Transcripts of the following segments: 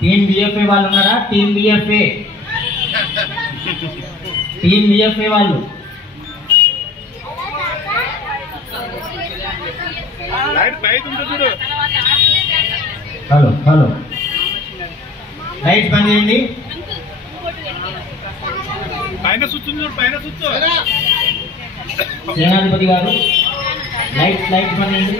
Team BFA వాళ్ళు ఉన్నారా? Team BFA వాళ్ళు హలో హలో లైట్ బంద్ చేయండి. సేనాధిపతి గారు లైట్ బంద్ చేయండి.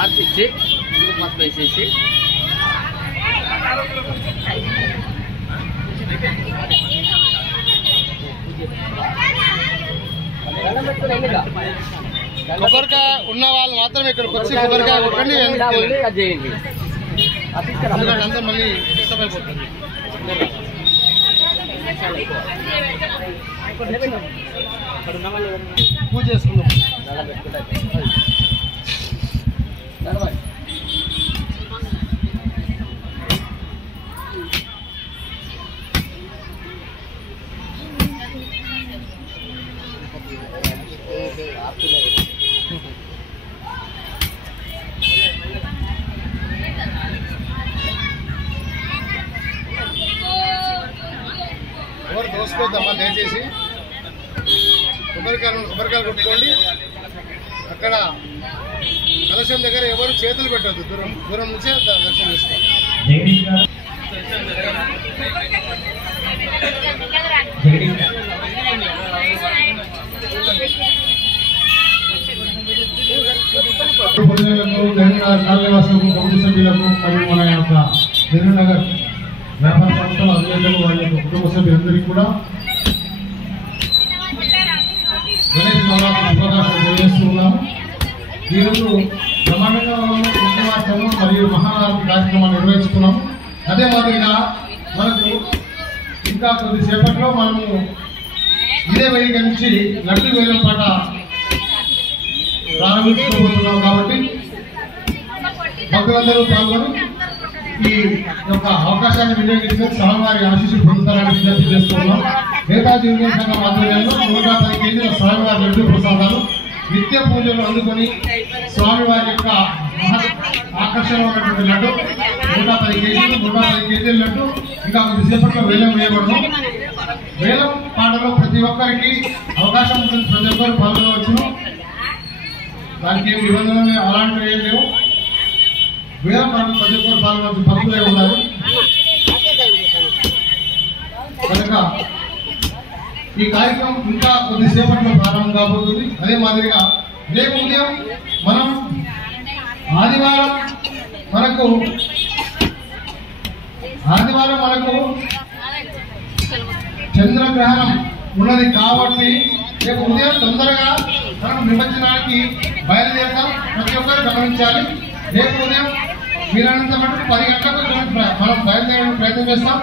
ఆర్టిచ్చి మत వేసేసి కొబ్బరికాయ ఉన్న వాళ్ళు మాత్రమే ఇక్కడికి వచ్చి కొబ్బరికాయ కొట్టండి. అంతా మళ్ళీ డిస్టర్బ్ అయిపోతుంది. పూజ చేసుకుందాం. ఎవరు దోసుకోవద్దమ్మా దయచేసి. కొబ్బరికాయలు కొట్టుకోండి. అక్కడ కలశం దగ్గర ఎవరు చేతులు పెట్టద్దు. దూరం నుంచే దర్శనం చేసుకోండి. కార్యవాసులకు కమిటీ సభ్యులకు మరియు మన యొక్క నెహ్రూనగర్ వ్యాపార సంస్థల అధినేతలు వాళ్ళ యొక్క కుటుంబ సభ్యులందరికీ కూడా గణేష్ నవరాత్రి శుభాకాంక్షలు తెలియజేస్తున్నాము. ఈరోజు బ్రహ్మాండంగా కుంకుమార్చన మరియు మహానవరాత్రి కార్యక్రమాన్ని నిర్వహిస్తున్నాము. అదే మాదిరిగా మనకు ఇంకా కొద్దిసేపట్లో మనము ఇదే వేదిక నుంచి లడ్డు వేలం పాట ప్రారంభించుకోబోతున్నాం. కాబట్టి భక్తులందరూ పాల్గొని ఈ యొక్క అవకాశాన్ని వినియోగించుకొని స్వామివారి ఆశీస్సులు పొందుతారని విజ్ఞప్తి చేస్తున్నాం. నేతాజీ యూనియన్ సంఘం ఆధ్వర్యంలో 110 కేజీల స్వామివారి లడ్డు ప్రసాదాలు నిత్య పూజలు అందుకొని స్వామివారి యొక్క ఆకర్షణమైనటువంటి లడ్డు 110 కేజీలు 110 కేజీల లడ్డు ఇంకా కొద్దిసేపట్లో వేలం వేయబడడం. వేలం పాటలో ప్రతి ఒక్కరికి అవకాశం ఉంటుంది. ప్రతి ఒక్కరు పాల్గొనవచ్చును. దానికి ఏం నిబంధనలు అలాంటివి ఏం లేవు. వేలం పాటలు ప్రతి ఒక్కరు పాల్గొనవచ్చు. పద్ధతులే ఉండాలి. కనుక ఈ కార్యక్రమం ఇంకా కొద్దిసేపట్లో ప్రారంభం కాబోతుంది. అదే మాదిరిగా రేపు ఉదయం మనం ఆదివారం మనకు చంద్రగ్రహణం ఉన్నది కాబట్టి రేపు ఉదయం తొందరగా మనం నిమజ్జనానికి బయలుదేరుతాం. ప్రతి ఒక్కరు గమనించాలి. రేపు ఉదయం వీలైనంత మటుకు 10 గంటలకు మనం బయలుదేరడానికి ప్రయత్నం చేస్తాం.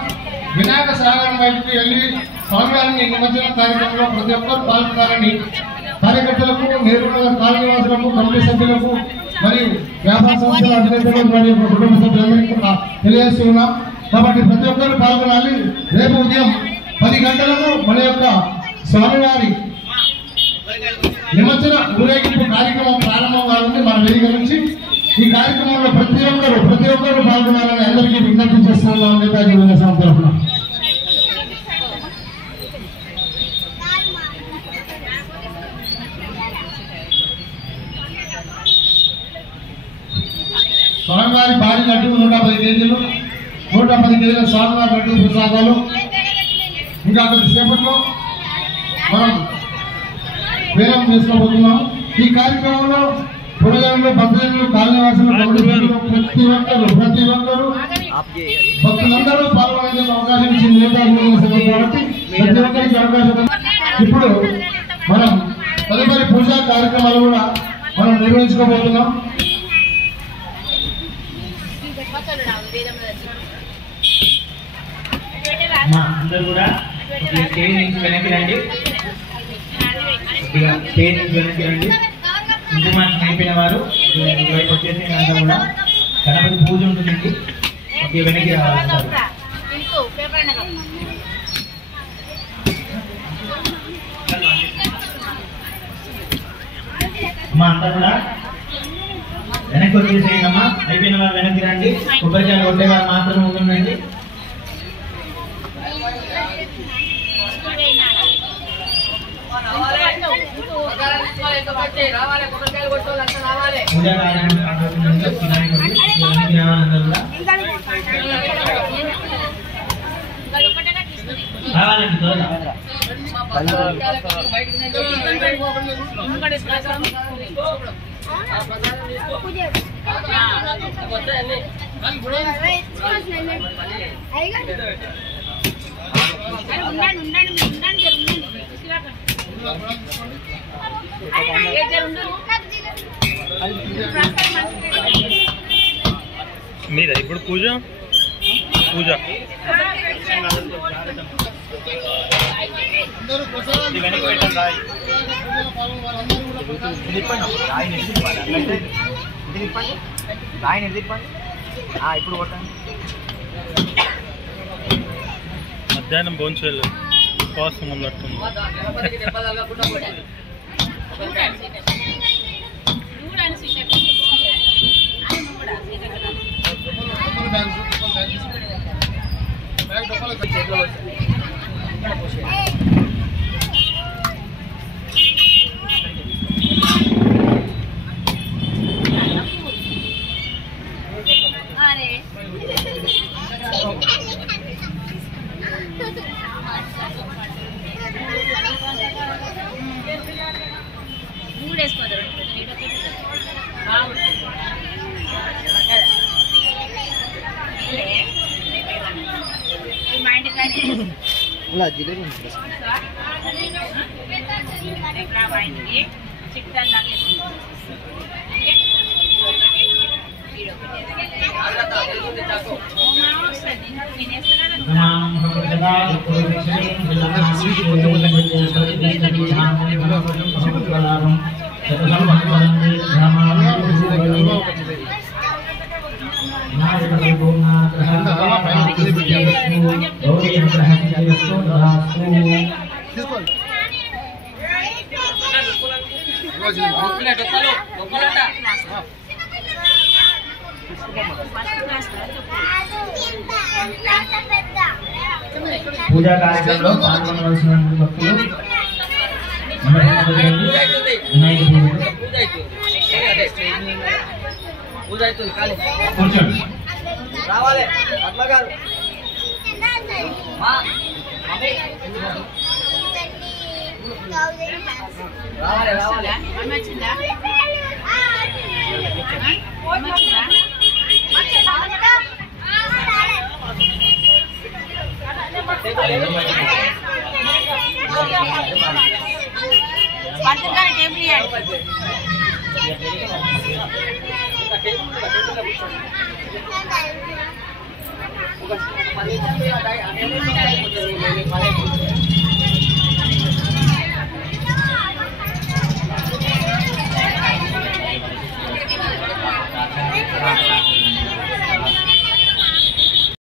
వినాయక సాగరం వైపుకి వెళ్ళి స్వామివారిని నిమజ్జన కార్యక్రమంలో ప్రతి ఒక్కరు పాల్గొనాలని కార్యకర్తలకు, నేరుగా కాలనివాసులకు, కమిటీ సభ్యులకు మరియు వ్యాపార సంస్థల అధినేతలకు మరియు కుటుంబ సభ్యులందరికీ తెలియజేస్తున్నాం. కాబట్టి ప్రతి ఒక్కరు పాల్గొనాలి. రేపు ఉదయం 10 గంటలకు మన యొక్క స్వామివారి నిమజ్జన ఊరేగింపు కార్యక్రమం ప్రారంభం కావాలని మన వేదిక నుంచి. ఈ కార్యక్రమంలో ప్రతి ఒక్కరు పాల్గొనాలని అందరికీ విజ్ఞప్తి చేస్తున్నాం. నేతాజీ తరఫున స్వామివారి భారీ లడ్డు 110 కేజీలు, 110 కేజీల స్వామివారి లడ్డు ప్రసాదాలు ఇంకా కొద్దిసేపట్లో మనం వేలం చేసుకోబోతున్నాం. ఈ కార్యక్రమంలో పురజనులు, భక్తులు, కాలనివాసులు, ప్రతి ఒక్కరు భక్తులందరూ పాల్గొనేందుకు అవకాశం ఇచ్చింది నేతాజీ కాబట్టి ప్రతి ఒక్కరికి అవకాశం. ఇప్పుడు మనం తదుపరి పూజా కార్యక్రమాలు కూడా మనం నిర్వహించుకోబోతున్నాం. అందరూ కూడా స్టేజ్ నుంచి వెనక్కి రండి. స్టేజ్ నుంచి వెనక్కి రండి. కుంకుమ అయిపోయిన వారు ఇటువైపు వచ్చేసి అంతా కూడా గణపతి పూజ ఉంటుందండి. వెనక్కి రావాలి. అమ్మా అంతా కూడా వెనక్కి వచ్చేసేయండి. అమ్మా అయిపోయిన వారు వెనక్కి రండి. కొబ్బరికాయలు కొట్టేవారు మాత్రమే ఉంటుందండి. పూజా రావాలండి త్వరగా. మీరా ఇప్పుడు పూజ ఇప్పుడు కొట్టండి. మధ్యాహ్నం భోంచేయలేదు, ఉపవాసం ఉన్నట్టుంది. పూజా కార్యక్రమంలో పాల్గొనవలసిన భక్తులు రావాలి. పద్మ గారు రావాలి రావాలి.